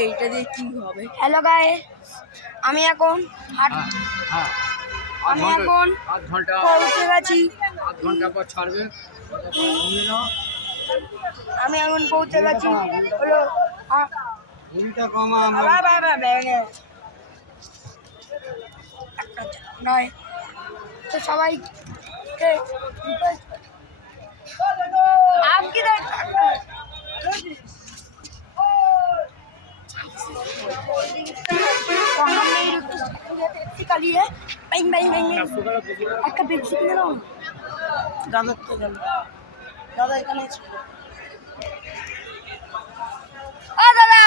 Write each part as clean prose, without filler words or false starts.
এইটা দিয়ে কি হবে? হ্যালো গাইস, আমি এখন পৌঁছে গেছি। আধ ঘন্টা পর ছাড়বে। আমি এখন পৌঁছে গেছি হলো ঘুরিটা কমা একটা নয় তো সবাই आप किधर तो हमने पेप्सी का लिए बैंग बैंग बैंग একটা পেপসি কিনে নাও দাদা তো গেল দাদা এখানে ও দাদা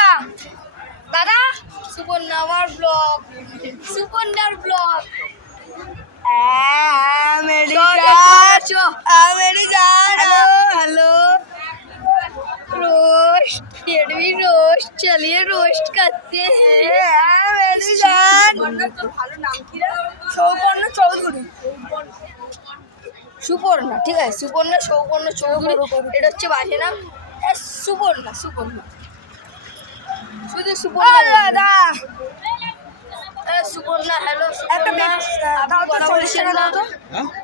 দাদা সুপর্ণার ব্লগ সুপর্ণার ব্লগ हेलो रोस्ट फिर भी रोस्ट चलिए रोस्ट करते हैं सौपर्ण चौधरी सुपर्णा ठीक है सुपर्णा सौपर्ण चौधरी এটা হচ্ছে বাজে নাম সুপর্ণা সুপর্ণা শুধু সুপর্ণা দাদা সুপর্ণা হ্যালো একটা কথা বলছেন না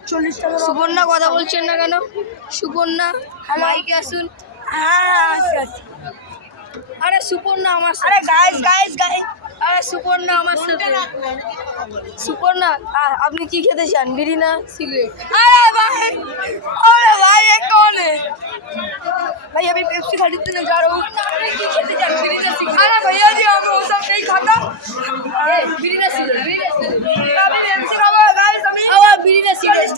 40 টাকা সুপর্ণা কথা বলছেন না কেন সুপর্ণা মাইকে আসুন আরে সুপর্ণা আমার আরে গাইস গাইস গাইস আরে সুপর্ণা আমার সাথে সুপর্ণা আপনি কি খেতে চান বিড়ি না সিগারেট अरे भाई ये कौन है भाई अभी पेप्सी खरीदने जा रहा हूँ की खेते चान बिड़ी ना सिगरेट अरे भैया जी हम वो सब नहीं खाता बिड़ी ना सिगरेट अभी पेप्सी खाओ गाइस अभी बिड़ी ना सिगरेट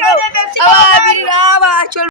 बिड़ी ना चल